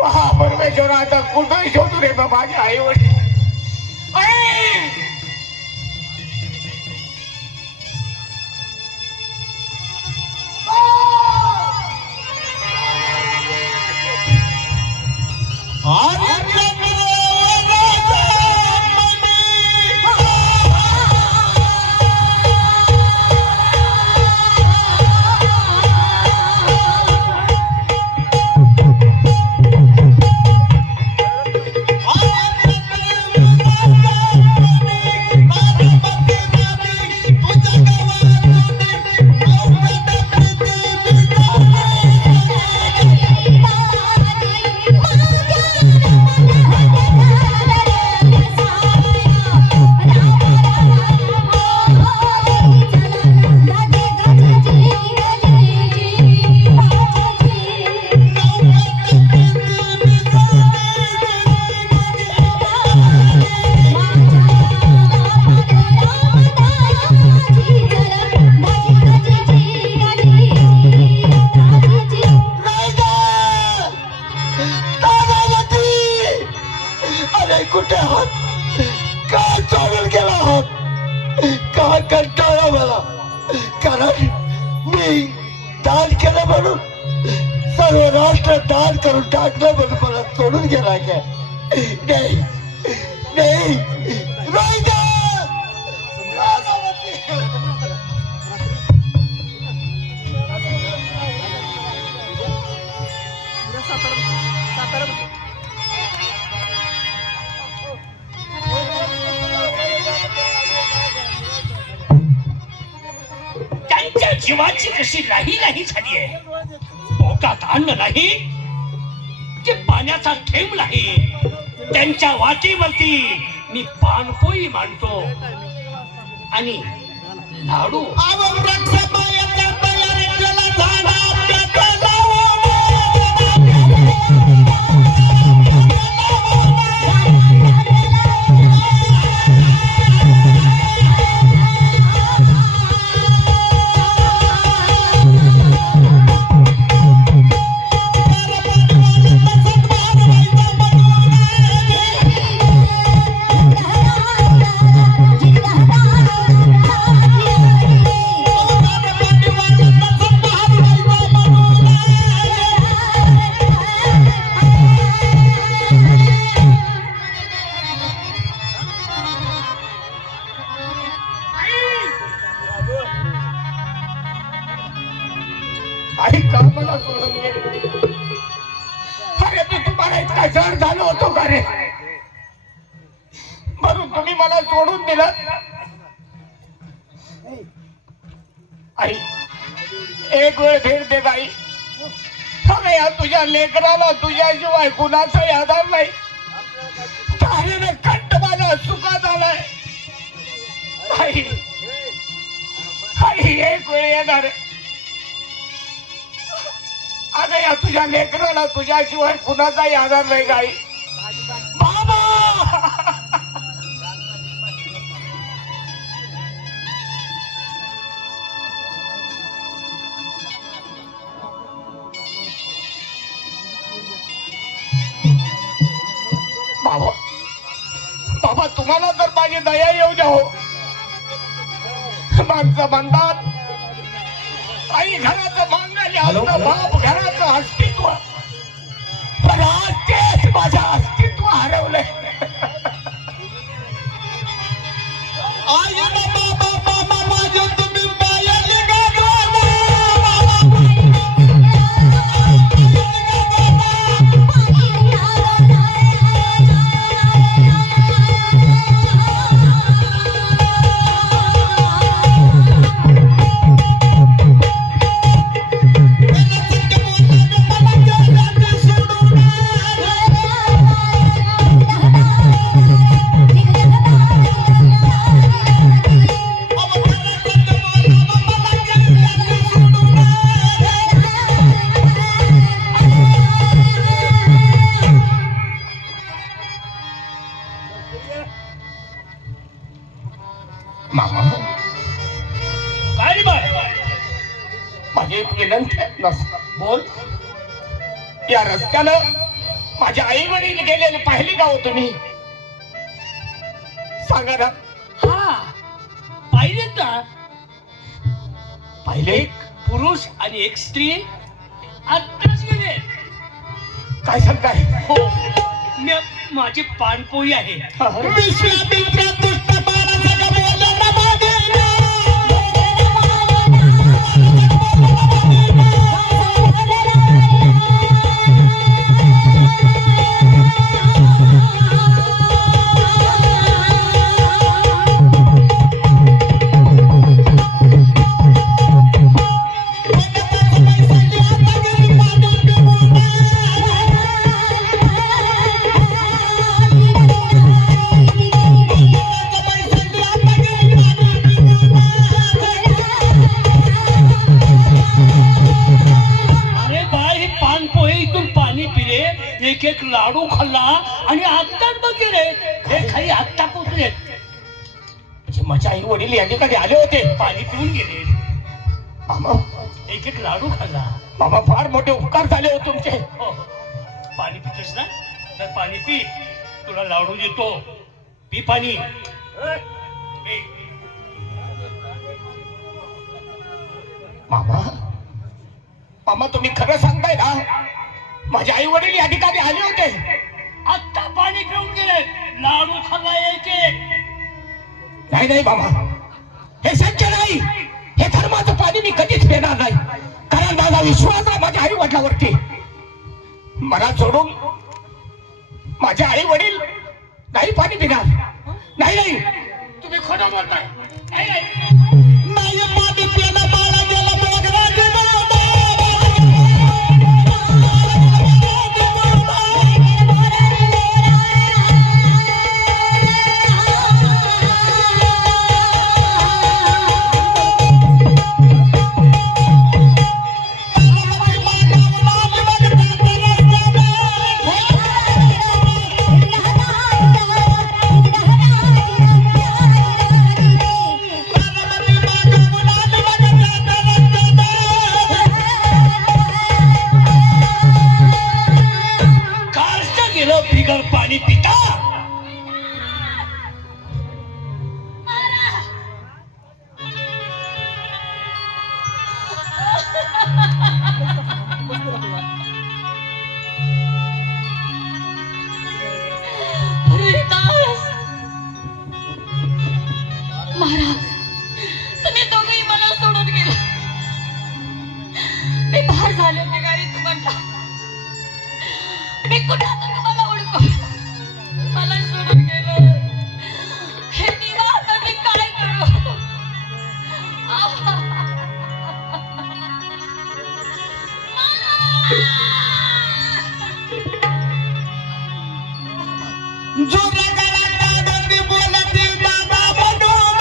परमेश्वर आता कुठं शोधू रे बा माझे आई वडील. कुठे आहात? का चोरून गेला आहात? का कंटाळा मला? कारण मी दान केलं म्हणून सर्व राष्ट्र दान करून टाकलं म्हणून मला सोडून गेला काय? नाही नाही राजा जीवाची कशी राही नाही झाली आहे. पोटात अन्न नाही की पाण्याचा थेंब नाही. त्यांच्या वाटेवरती मी पानपोळी मांडतो आणि लाडू. आई का मला सोडून गेली? अरे मी तुम्हाला इतका जड झालो होतो का रे? म्हणून तुम्ही मला सोडून दिलं. आई एक वेळ भेट दे आई. अरे या तुझ्या लेकराला तुझ्याशिवाय कुणाचाही आधार नाही. तारेने कंठ माझा सुखात आलाय. आई आई एक वेळ येणार. अगं या तुझ्या लेकराला तुझ्याशिवाय कुणाचाही आधार नाही गाई. बाबा बाबा बाबा तुम्हाला तर माझी दया येऊ द्या. हो माणसं म्हणतात आई घराचं मांगल्य असतं, बाप घराचं अस्तित्व. पण आज तेच माझं अस्तित्व हरवलंय. मामा काय बाय माझी एक विनंती आहे. बोल. या रस्त्यानं माझ्या आई वडील गेलेले पाहिले का हो तुम्ही? सांगा ना. हा पाहिलेत ना. पाहिले? एक पुरुष आणि एक स्त्री आत्ताच गेले. काय सांगताय? हो माझी पाणपोळी आहे. विश्वामित्र दुष्ट बाळाचा बोलला मागे अरे बाळ ही पाणपोळी इथून पाणी पिले, एक एक लाडू खाल्ला आणि आत्ताच बघ गेले. हे काही आत्ता पोचलेत. म्हणजे माझ्या आई वडील या ठिकाणी आले होते. पाणी पिऊन गेले. मामा, एक एक लाडू खाल्ला. मामा फार मोठे उपकार झाले हो तुमचे. हो पाणी पितेस ना, तर पाणी पी. तुला लाडू देतो, पी पाणी. पी. मामा, मामा तुम्ही खरं सांगताय ना? माझे आई वडील या ठिकाणी आले होते. आत्ता पाणी पिऊन गेले, लाडू खाल्ला एक एक. नाही नाही मामा, हे शक्य नाही. हे धर्माचं पाणी मी कधीच पिणार नाही. कारण माझा विश्वास आहे माझ्या आई वडिलांवरती. मला सोडून माझे आई वडील नाही पाणी पिणार. नाही नाही, तुम्ही खोटं बोलताय. नाही, नाही. नाही पाणी प्यायला बाळा गेला मोगरा गेला कार्ट गेलं बिगर पाणी पिता. महाराज, तुम्ही दोघेही मला सोडून गेला. मी बाहेर झाले होते गाडी तुम्हाला. मी कुठे आता तुम्हाला ओळखू? मला सोडून गेलं. हे देवा, आता मी काय करू? जोरा गला दादी बोलती दादा बनून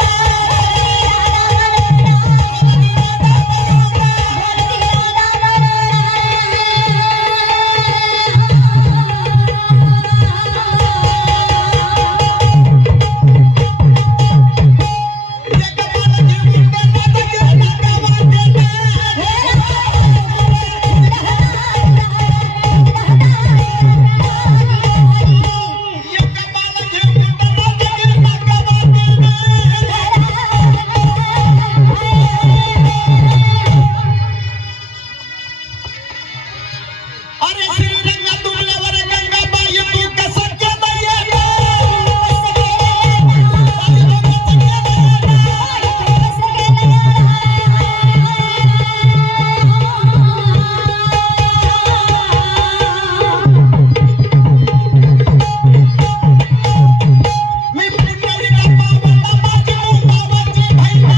अरे श्रीरंगा तुमल्यावर गंगाबाई तू कसं केलं येणं? मी पुण्याला बाबाला माझी मुंबावरची बहिण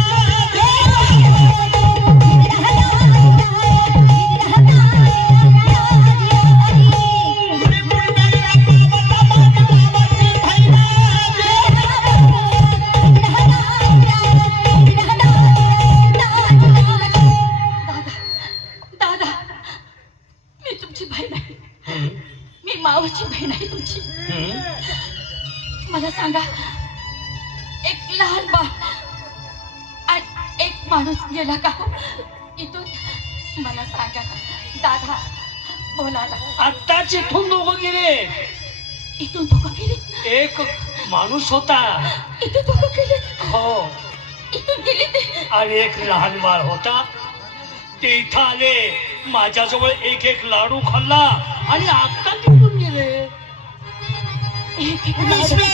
दादा, मी तुमची बहीण आहे. मी मावची बहीण आहे तुमची. मला सांगा, एक लहान बाळ आणि एक माणूस गेला का इथून? मला सांगा दादा, बोला ना. आत्ताच इथून दोघं गेले. इथून दोघं गेले. एक माणूस होता. इथून दोघं गेले. हो. इथून गेले ते. आणि एक लहान बाळ होता. ते इथं आले, माझ्याजवळ एक एक लाडू खाल्ला आणि आता तिथून गेले. एक एक लाडू.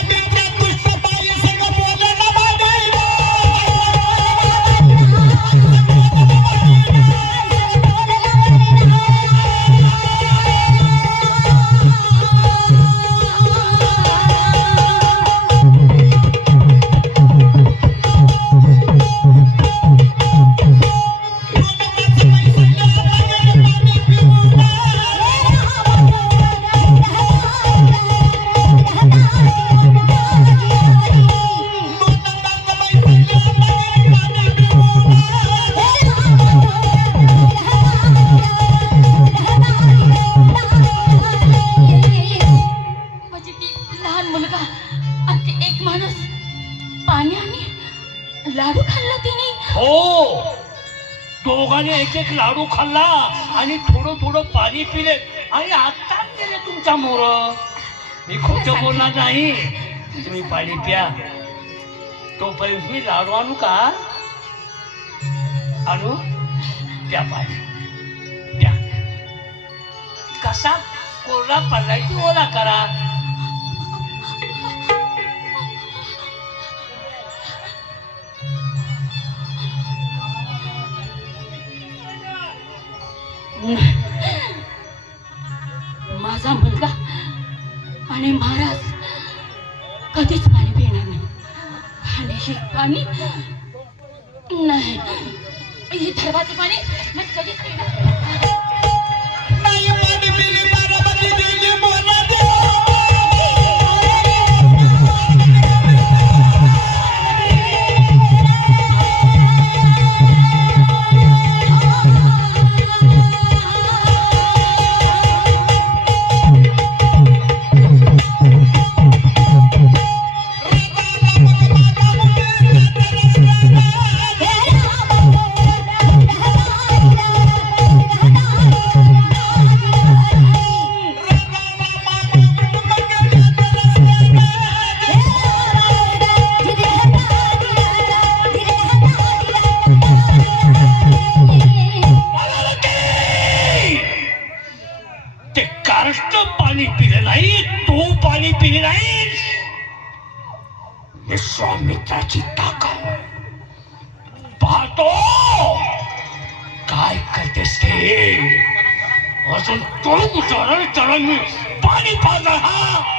म्हणजे ती लहान मुलगा आणि ते एक माणूस पाणी आणि लाडू खाल्ला तिने. हो, दोघांनी एक एक लाडू खाल्ला आणि थोडं थोडं पाणी पिले आणि आता गेले तुमच्या मोर. मी खोटं बोलणार नाही. तुम्ही पाणी प्या. तोपर्यंत मी लाडू आणू का? आणू? प्या पाणी प्या. कसा कोरडा पडलाय की ओला करा. माझा मुलगा आणि महाराज कधीच पाणी पिणार नाही. आणि हे पाणी नाही, हे धर्माचं पाणी मी कधीच पिणार ते कारष्ट पाणी पिले नाही, तू पाणी पिले नाही. विश्वामित्राची ताकद पाहतो काय करतेस ते. अजून तो चढ मी पाणी पाजणार. हा